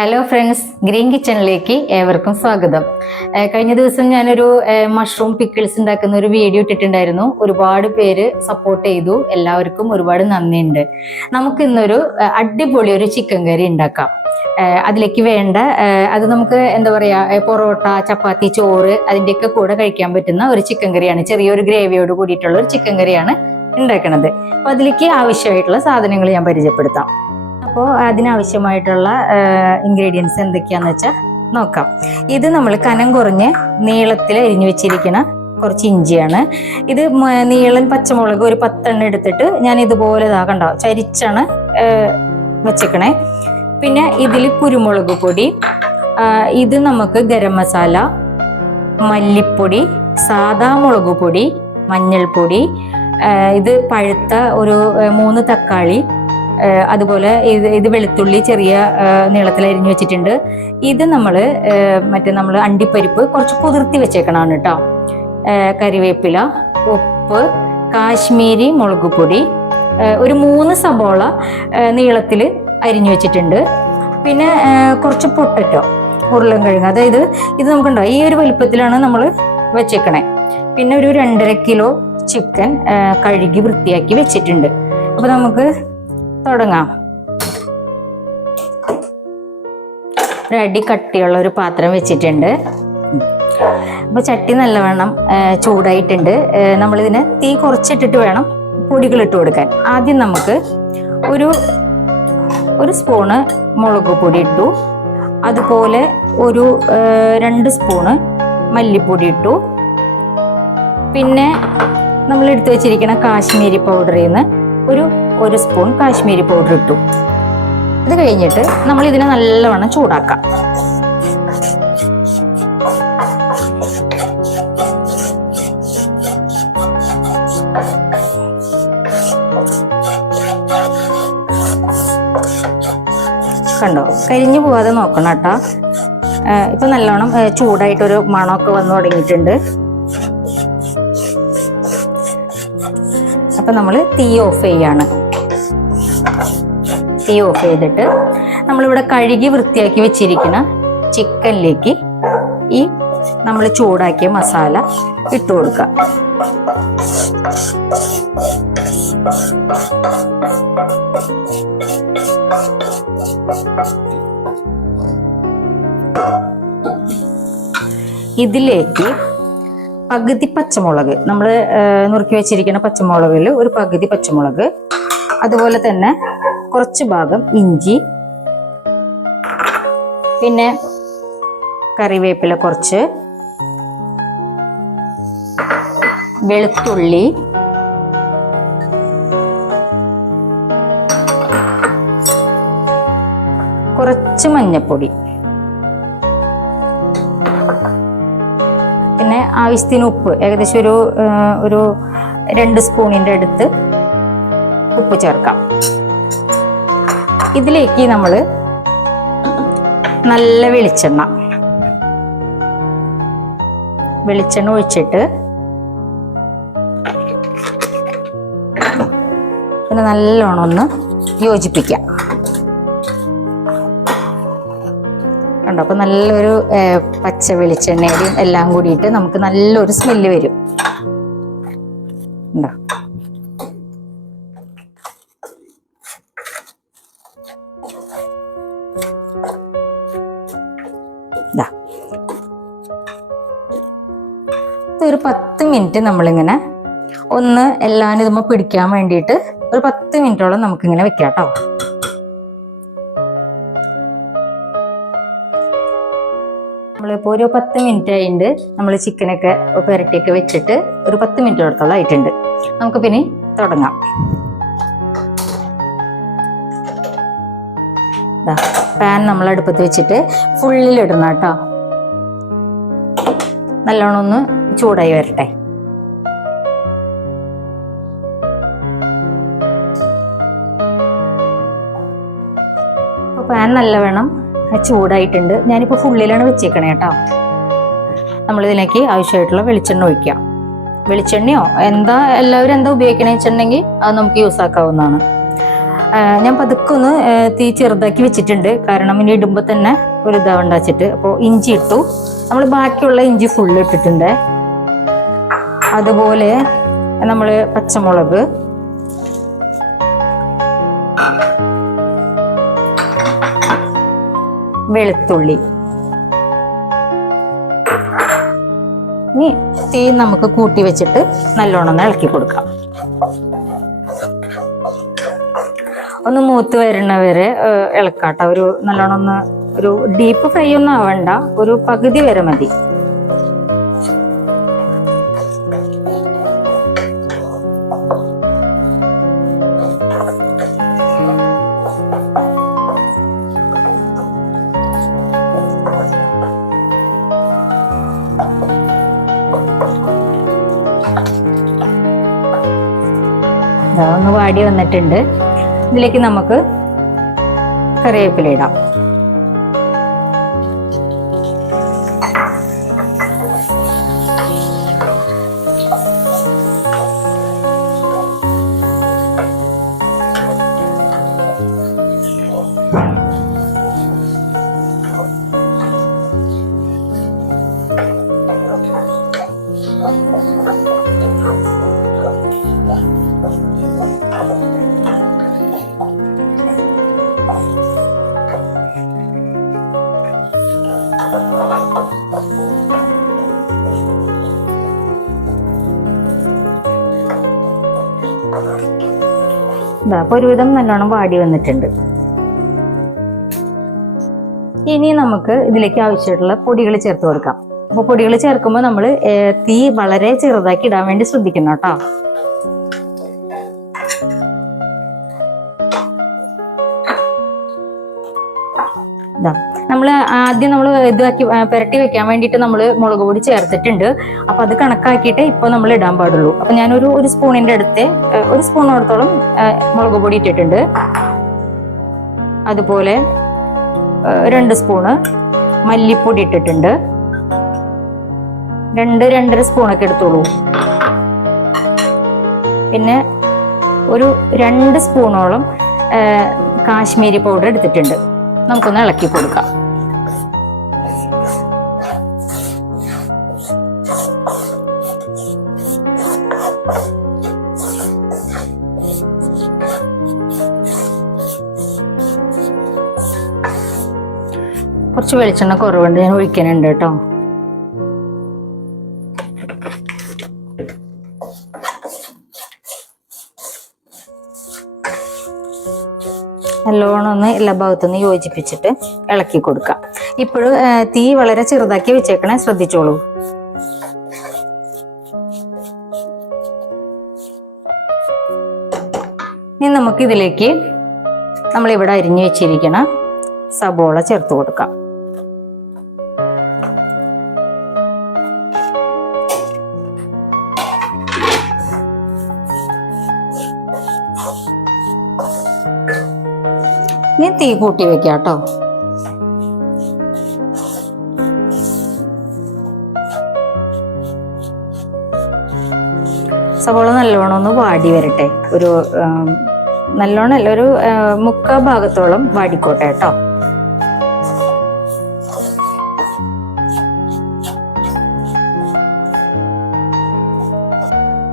Hello friends, green കിച്ചണിലേക്ക് ഏവർക്കും സ്വാഗതം. കഴിഞ്ഞ ദിവസം ഞാനൊരു മഷ്റൂം പിക്കിൾസ് ഉണ്ടാക്കുന്ന ഒരു വീഡിയോ ഇട്ടിട്ടുണ്ടായിരുന്നു. ഒരുപാട് പേര് സപ്പോർട്ട് ചെയ്തു. എല്ലാവർക്കും ഒരുപാട് നന്ദിയുണ്ട്. നമുക്ക് ഇന്നൊരു അടിപൊളി ഒരു ചിക്കൻ കറി ഉണ്ടാക്കാം. അതിലേക്ക് വേണ്ട അത് നമുക്ക് എന്താ പറയുക, പൊറോട്ട, ചപ്പാത്തി, ചോറ് അതിൻ്റെയൊക്കെ കൂടെ കഴിക്കാൻ പറ്റുന്ന ഒരു ചിക്കൻ കറിയാണ്. ചെറിയൊരു ഗ്രേവിയോട് കൂടിയിട്ടുള്ള ഒരു ചിക്കൻ കറിയാണ് ഉണ്ടാക്കുന്നത്. അപ്പോൾ അതിലേക്ക് ആവശ്യമായിട്ടുള്ള സാധനങ്ങൾ ഞാൻ പരിചയപ്പെടുത്താം. അപ്പോൾ അതിനാവശ്യമായിട്ടുള്ള ഇൻഗ്രീഡിയൻസ് എന്തൊക്കെയാണെന്ന് വെച്ചാൽ നോക്കാം. ഇത് നമ്മൾ കനം കുറഞ്ഞ് നീളത്തിൽ അരിഞ്ഞു വെച്ചിരിക്കുന്ന കുറച്ച് ഇഞ്ചിയാണ്. ഇത് നീളൻ പച്ചമുളക് ഒരു 10 എണ്ണം എടുത്തിട്ട് ഞാൻ ഇതുപോലെ കണ്ടോ ചരിച്ചാണ് വെച്ചേക്കണേ. പിന്നെ ഇതിൽ കുരുമുളക് പൊടി, ഇത് നമുക്ക് ഗരം മസാല, മല്ലിപ്പൊടി, സാദാ മുളക് പൊടി, മഞ്ഞൾപ്പൊടി, ഇത് പഴുത്ത ഒരു 3 തക്കാളി, അതുപോലെ ഇത് വെളുത്തുള്ളി ചെറിയ നീളത്തിൽ അരിഞ്ഞു വെച്ചിട്ടുണ്ട്. ഇത് നമ്മൾ അണ്ടിപ്പരിപ്പ് കുറച്ച് കുതിർത്തി വെച്ചേക്കണാണ് കേട്ടോ. കറിവേപ്പില, ഉപ്പ്, കാശ്മീരി മുളക് പൊടി, ഒരു 3 സബോള നീളത്തിൽ അരിഞ്ഞു വെച്ചിട്ടുണ്ട്. പിന്നെ കുറച്ച് പൊട്ടറ്റോ, ഉരുളൻകിഴങ്ങ്, അതായത് ഇത് നമുക്കുണ്ടോ ഈ ഒരു വലുപ്പത്തിലാണ് നമ്മൾ വെച്ചേക്കണേ. പിന്നെ ഒരു 2.5 കിലോ ചിക്കൻ കഴുകി വൃത്തിയാക്കി വെച്ചിട്ടുണ്ട്. അപ്പോൾ നമുക്ക് തുടങ്ങാം. ഒരു അടി കട്ടിയുള്ള ഒരു പാത്രം വെച്ചിട്ടുണ്ട്. അപ്പോൾ ചട്ടി നല്ലവണ്ണം ചൂടായിട്ടുണ്ട്. നമ്മളിതിന് തീ കുറച്ചിട്ടിട്ട് വേണം പൊടികൾ ഇട്ട് കൊടുക്കാൻ. ആദ്യം നമുക്ക് ഒരു സ്പൂണ് മുളക് പൊടി ഇട്ടു. അതുപോലെ ഒരു 2 സ്പൂണ് മല്ലിപ്പൊടി ഇട്ടു. പിന്നെ നമ്മൾ എടുത്തു വെച്ചിരിക്കുന്ന കാശ്മീരി പൗഡറിൽ നിന്ന് ഒരു സ്പൂൺ കാശ്മീരി പൗഡർ ഇട്ടു. ഇത് കഴിഞ്ഞിട്ട് നമ്മൾ ഇതിനെ നല്ലവണ്ണം ചൂടാക്കാം. കണ്ടോ, കരിഞ്ഞു പോവാതെ നോക്കണം കേട്ടോ. ഇപ്പൊ നല്ലോണം ചൂടായിട്ടൊരു മണമൊക്കെ വന്നു തുടങ്ങിയിട്ടുണ്ട്. അപ്പൊ നമ്മൾ തീ ഓഫ് ചെയ്യാണ്. തീ ഓഫ് ചെയ്തിട്ട് നമ്മളിവിടെ കഴുകി വൃത്തിയാക്കി വെച്ചിരിക്കുന്ന ചിക്കനിലേക്ക് ഈ നമ്മൾ ചൂടാക്കിയ മസാല ഇട്ട് കൊടുക്കുക. ഇതിലേക്ക് പകുതി പച്ചമുളക്, നമ്മൾ നുറുക്കി വെച്ചിരിക്കുന്ന പച്ചമുളകിൽ ഒരു പകുതി പച്ചമുളക്, അതുപോലെ തന്നെ കുറച്ച് ഭാഗം ഇഞ്ചി, പിന്നെ കറിവേപ്പില കുറച്ച്, വെളുത്തുള്ളി, കുറച്ച് മഞ്ഞൾപ്പൊടി, പിന്നെ ആവശ്യത്തിന് ഉപ്പ്, ഏകദേശം ഒരു 2 സ്പൂണിൻ്റെ അടുത്ത് ഉപ്പ് ചേർക്കാം. ഇതിലേക്ക് നമ്മൾ നല്ല വെളിച്ചെണ്ണ ഒഴിച്ചിട്ട് പിന്നെ നല്ലോണം ഒന്ന് യോജിപ്പിക്കാം. കണ്ടോ, അപ്പൊ നല്ലൊരു പച്ച വെളിച്ചെണ്ണയുടെയും എല്ലാം കൂടിയിട്ട് നമുക്ക് നല്ലൊരു സ്മെല്ല് വരും. ഉണ്ടോ, ഒരു 10 മിനിറ്റ് നമ്മളിങ്ങനെ ഒന്ന് എല്ലാം ഇതുമ്മ പിടിക്കാൻ വേണ്ടിയിട്ട് ഒരു 10 മിനിറ്റോളം നമുക്കിങ്ങനെ വെക്കാം കേട്ടോ. നമ്മളിപ്പോൾ ഒരു 10 മിനിറ്റ് ആയിട്ട് നമ്മൾ ചിക്കനൊക്കെ പുരട്ടിയൊക്കെ വെച്ചിട്ട് ഒരു 10 മിനിറ്റോളത്തോളം ആയിട്ടുണ്ട്. നമുക്ക് പിന്നെ തുടങ്ങാം. പാൻ നമ്മൾ അടുപ്പത്ത് വെച്ചിട്ട് ഫുള്ളിലിടണം കേട്ടോ. നല്ലോണം ഒന്ന് ചൂടായി വരട്ടെ. പാൻ നല്ലവണ്ണം ചൂടായിട്ടുണ്ട്. ഞാനിപ്പോൾ ഫുള്ളിലാണ് വെച്ചേക്കണേ കേട്ടോ. നമ്മളിതിലേക്ക് ആവശ്യമായിട്ടുള്ള വെളിച്ചെണ്ണ ഒഴിക്കാം. വെളിച്ചെണ്ണയോ എല്ലാവരും എന്താ ഉപയോഗിക്കണേ വെച്ചിട്ടുണ്ടെങ്കിൽ അത് നമുക്ക് യൂസ് ആക്കാവുന്നതാണ്. ഞാൻ പതുക്കെ ഒന്ന് തീ ചെറുതാക്കി വെച്ചിട്ടുണ്ട്, കാരണം ഇനി ഇടുമ്പോൾ തന്നെ ഒരു ഉണ്ടാച്ചിട്ട്. അപ്പോൾ ഇഞ്ചി ഇട്ടു, നമ്മൾ ബാക്കിയുള്ള ഇഞ്ചി ഫുള്ള് ഇട്ടിട്ടുണ്ട്. അതുപോലെ നമ്മൾ പച്ചമുളക്, വെളുത്തുള്ളി. ഇനി തീ നമുക്ക് കൂട്ടി വെച്ചിട്ട് നല്ലോണം ഒന്ന് ഇളക്കി കൊടുക്കാം. ഒന്ന് മൂത്ത് വരുന്നവരെ ഇളക്കാട്ട. ഒരു നല്ലോണം ഒന്ന്, ഒരു ഡീപ്പ് ഫ്രൈ ഒന്നും ആവണ്ട, ഒരു പകുതി വരെ മതി. ഒന്ന് വാടി വന്നിട്ടുണ്ട്. ഇതിലേക്ക് നമുക്ക് കറിവേപ്പില ഇടാം. അപ്പൊ ഒരുവിധം നല്ലോണം വാടി വന്നിട്ടുണ്ട്. ഇനി നമുക്ക് ഇതിലേക്ക് ആവശ്യമായിട്ടുള്ള പൊടികൾ ചേർത്ത് കൊടുക്കാം. അപ്പൊ പൊടികൾ ചേർക്കുമ്പോൾ നമ്മൾ തീ വളരെ ചെറുതാക്കി ഇടാൻ വേണ്ടി ശ്രദ്ധിക്കണം കേട്ടോ. നമ്മൾ ആദ്യം ഇതാക്കി പുരട്ടി വെക്കാൻ വേണ്ടിയിട്ട് നമ്മൾ മുളക് പൊടി ചേർത്തിട്ടുണ്ട്. അപ്പൊ അത് കണക്കാക്കിയിട്ട് ഇപ്പൊ നമ്മൾ ഇടാൻ പാടുള്ളൂ. അപ്പൊ ഞാനൊരു സ്പൂണിന്റെ അടുത്ത്, ഒരു സ്പൂണോടത്തോളം മുളക് പൊടി ഇട്ടിട്ടുണ്ട്. അതുപോലെ 2 സ്പൂണ് മല്ലിപ്പൊടി ഇട്ടിട്ടുണ്ട്. 2-2.5 സ്പൂണൊക്കെ എടുത്തോളൂ. പിന്നെ ഒരു 2 സ്പൂണോളം കാശ്മീരി പൗഡർ എടുത്തിട്ടുണ്ട്. നമുക്കൊന്ന് ഇളക്കി കൊടുക്കാം. കുറച്ച് വെളിച്ചെണ്ണ കുറവുണ്ട്, ഞാൻ ഒഴിക്കാനുണ്ട് കേട്ടോ. നല്ലോണം ഒന്ന് എല്ലാ ഭാഗത്തുനിന്ന് യോജിപ്പിച്ചിട്ട് ഇളക്കി കൊടുക്കാം. ഇപ്പോഴും തീ വളരെ ചെറുതാക്കി വെച്ചേക്കണേ, ശ്രദ്ധിച്ചോളൂ. ഇനി നമുക്ക് ഇതിലേക്ക് നമ്മളിവിടെ അരിഞ്ഞു വെച്ചിരിക്കണ സബോള ചേർത്ത് കൊടുക്കാം. ഇനി തീ കൂട്ടി വെക്കാം കേട്ടോ. സവോള നല്ലോണം ഒന്ന് വാടി വരട്ടെ. ഒരു നല്ലോണം അല്ല, ഒരു 3/4 ഭാഗത്തോളം വാടിക്കോട്ടെ കേട്ടോ.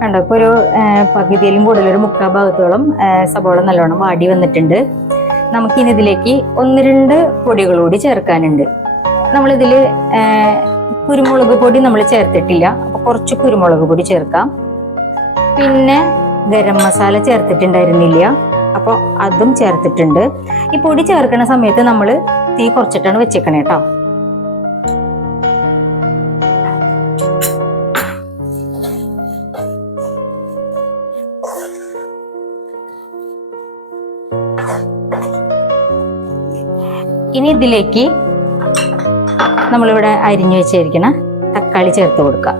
കണ്ടോ, ഇപ്പൊ ഒരു പകുതിയിലും കൂടുതൽ ഒരു 3/4 ഭാഗത്തോളം സവോള നല്ലോണം വാടി വന്നിട്ടുണ്ട്. നമുക്കിനി ഇതിലേക്ക് 1-2 പൊടികൾ കൂടി ചേർക്കാനുണ്ട്. നമ്മളിതിൽ കുരുമുളക് പൊടി നമ്മൾ ചേർത്തിട്ടില്ല, അപ്പൊ കുറച്ച് കുരുമുളക് പൊടി ചേർക്കാം. പിന്നെ ഗരം മസാല ചേർത്തിട്ടുണ്ടായിരുന്നില്ല, അപ്പോൾ അതും ചേർത്തിട്ടുണ്ട്. ഈ പൊടി ചേർക്കുന്ന സമയത്ത് നമ്മൾ തീ കുറച്ചിട്ടാണ് വെച്ചേക്കണേ കേട്ടോ. ഇനി ഇതിലേക്ക് നമ്മളിവിടെ അരിഞ്ഞു വെച്ചിരിക്കുന്ന തക്കാളി ചേർത്ത് കൊടുക്കാം.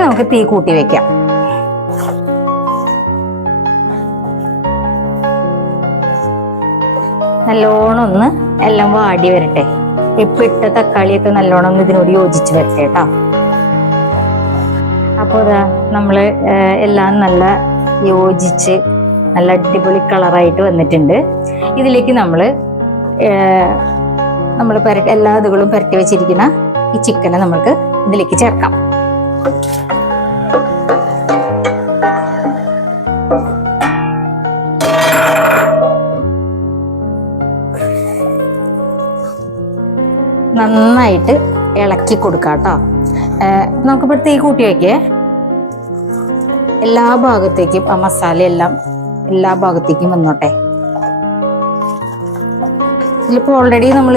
നമുക്ക് തീ കൂട്ടി വെക്കാം. നല്ലോണം ഒന്ന് എല്ലാം വാടി വരട്ടെ. ഇപ്പൊ ഇട്ട തക്കാളിയൊക്കെ നല്ലോണം ഒന്ന് ഇതിനോട് യോജിച്ച് വരട്ടെ കേട്ടോ. അപ്പോൾ ഇതാ നമ്മള് എല്ലാം നല്ല യോജിച്ച് നല്ല അടിപൊളി കളറായിട്ട് വന്നിട്ടുണ്ട്. ഇതിലേക്ക് നമ്മൾ എല്ലാ ഇതുകളും പുരട്ടി വെച്ചിരിക്കുന്ന ഈ ചിക്കനെ നമ്മൾക്ക് ഇതിലേക്ക് ചേർക്കാം. നന്നായിട്ട് ഇളക്കി കൊടുക്കാം കേട്ടോ. നമുക്കിപ്പോൾ തീ കൂട്ടി വയ്ക്കേ. എല്ലാ ഭാഗത്തേക്കും ആ മസാല എല്ലാം എല്ലാ ഭാഗത്തേക്കും വന്നോട്ടെ. ഇതിലിപ്പോൾ ഓൾറെഡി നമ്മൾ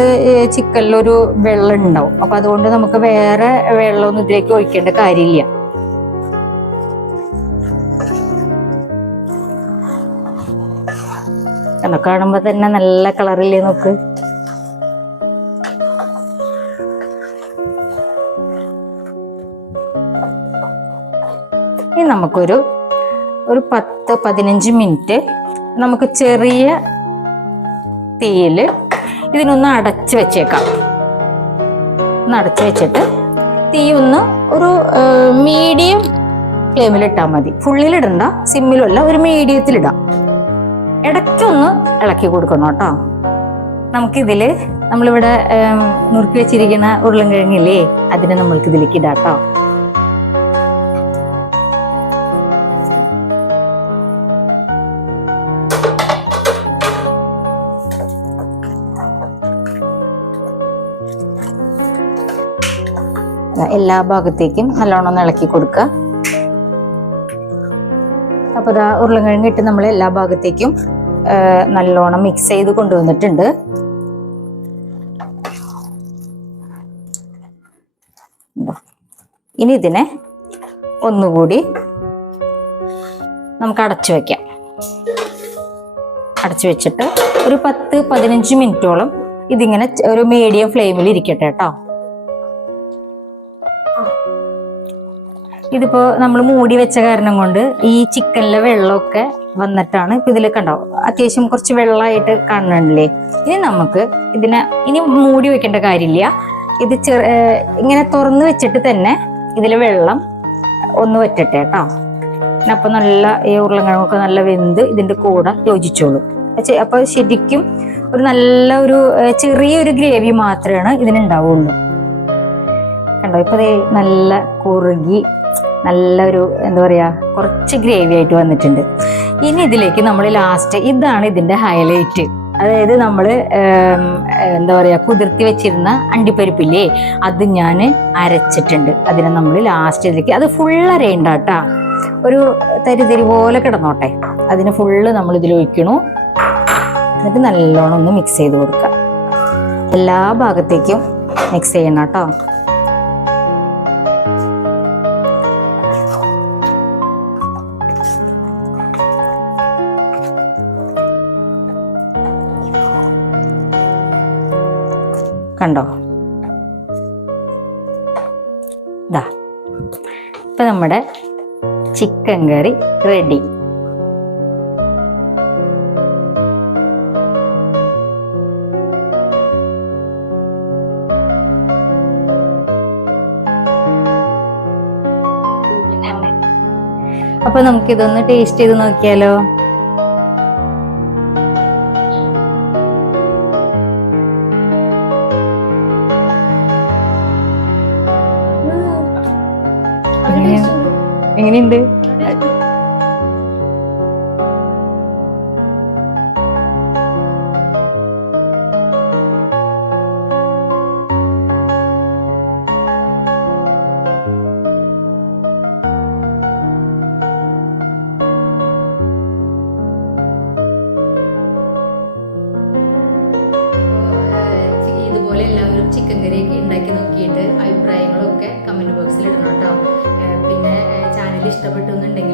ചിക്കനിലൊരു വെള്ളം ഉണ്ടാവും. അപ്പം അതുകൊണ്ട് നമുക്ക് വേറെ വെള്ളമൊന്നും ഇതിലേക്ക് ഒഴിക്കേണ്ട കാര്യമില്ല. കാരണം കാണുമ്പോൾ തന്നെ നല്ല കളറില്ലേ നോക്ക്. ഇനി നമുക്കൊരു 10-15 മിനിറ്റ് നമുക്ക് ചെറിയ തീയിൽ ഇതിനൊന്ന് അടച്ചു വെച്ചേക്കാം. ഒന്ന് അടച്ചു വെച്ചിട്ട് തീ ഒന്ന് ഒരു മീഡിയം ഫ്ലെയിമിലിട്ടാൽ മതി. ഫുള്ളിലിടണ്ട, സിമ്മിലും അല്ല, ഒരു മീഡിയത്തിലിടാം. ഇടയ്ക്കൊന്ന് ഇളക്കി കൊടുക്കണം കേട്ടോ. നമുക്കിതിൽ നമ്മളിവിടെ നുറുക്കി വെച്ചിരിക്കുന്ന ഉരുളൻകിഴങ്ങില്ലേ, അതിനെ നമ്മൾക്ക് ഇതിലേക്ക് ഇടാം കേട്ടോ. എല്ലാ ഭാഗത്തേക്കും നല്ലോണം ഒന്ന് ഇളക്കി കൊടുക്കുക. അപ്പോൾ ഇതാ ഉരുളൻകിഴങ്ങ് ഇട്ട് നമ്മൾ എല്ലാ ഭാഗത്തേക്കും നല്ലോണം മിക്സ് ചെയ്ത് കൊണ്ടുവന്നിട്ടുണ്ട്. ഇനി ഇതിനെ ഒന്നുകൂടി നമുക്ക് അടച്ചു വെക്കാം. അടച്ചു വെച്ചിട്ട് ഒരു 10-15 മിനിറ്റോളം ഇതിങ്ങനെ ഒരു മീഡിയം ഫ്ലെയിമിൽ ഇരിക്കട്ടെ കേട്ടോ. ഇതിപ്പോ നമ്മൾ മൂടി വെച്ച കാരണം കൊണ്ട് ഈ ചിക്കനിലെ വെള്ളമൊക്കെ വന്നിട്ടാണ് ഇപ്പൊ ഇതിലൊക്കെ ഉണ്ടാവും. അത്യാവശ്യം കുറച്ച് വെള്ളമായിട്ട് കാണണില്ലേ. ഇനി നമുക്ക് ഇതിനെ ഇനി മൂടി വെക്കേണ്ട കാര്യമില്ല. ഇത് ഇങ്ങനെ തുറന്ന് വെച്ചിട്ട് തന്നെ ഇതിലെ വെള്ളം ഒന്ന് വറ്റട്ടെ കേട്ടോ. അപ്പൊ നല്ല ഈ ഉരുളൻകിഴങ്ങൊക്കെ നല്ല വെന്ത് ഇതിന്റെ കൂടെ യോജിച്ചോളൂ. അപ്പൊ ശരിക്കും ഒരു ചെറിയൊരു ഗ്രേവി മാത്രമാണ് ഇതിനുണ്ടാവുള്ളൂ. കണ്ടോ, ഇപ്പൊ നല്ല കുറുകി നല്ലൊരു എന്താ പറയാ കുറച്ച് ഗ്രേവി ആയിട്ട് വന്നിട്ടുണ്ട്. ഇനി ഇതിലേക്ക് നമ്മൾ ലാസ്റ്റ് ഇതാണ് ഇതിന്റെ ഹൈലൈറ്റ്. അതായത് നമ്മൾ എന്താ പറയാ കുതിർത്തി വെച്ചിരുന്ന അണ്ടിപ്പരിപ്പില്ലേ, അത് ഞാൻ അരച്ചിട്ടുണ്ട്. അതിനെ നമ്മൾ ലാസ്റ്റ് ഇതിലേക്ക്, അത് ഫുള്ള് അരയണ്ട കേട്ടാ, ഒരു തരിതരി പോലെ കിടന്നോട്ടെ. അതിന് ഫുള്ള് നമ്മൾ ഇതിൽ ഒഴിക്കണു. എന്നിട്ട് നല്ലോണം ഒന്ന് മിക്സ് ചെയ്ത് കൊടുക്കുക. എല്ലാ ഭാഗത്തേക്കും മിക്സ് ചെയ്യണം കേട്ടോ. കണ്ടോ, ദാ ഇപ്പൊ നമ്മുടെ ചിക്കൻ കറി റെഡി. അപ്പൊ നമുക്കിതൊന്ന് ടേസ്റ്റ് ചെയ്ത് നോക്കിയാലോ. എങ്ങനെയുണ്ട്? ഇതുപോലെ എല്ലാവരും ചിക്കൻ കറിയൊക്കെ ഉണ്ടാക്കി നോക്കിയിട്ട് അഭിപ്രായങ്ങളൊക്കെ കമന്റ് ബോക്സിൽ ഇടണം കേട്ടോ. പിന്നെ ചാനൽ ഇഷ്ടപ്പെട്ടു എന്നുണ്ടെങ്കിൽ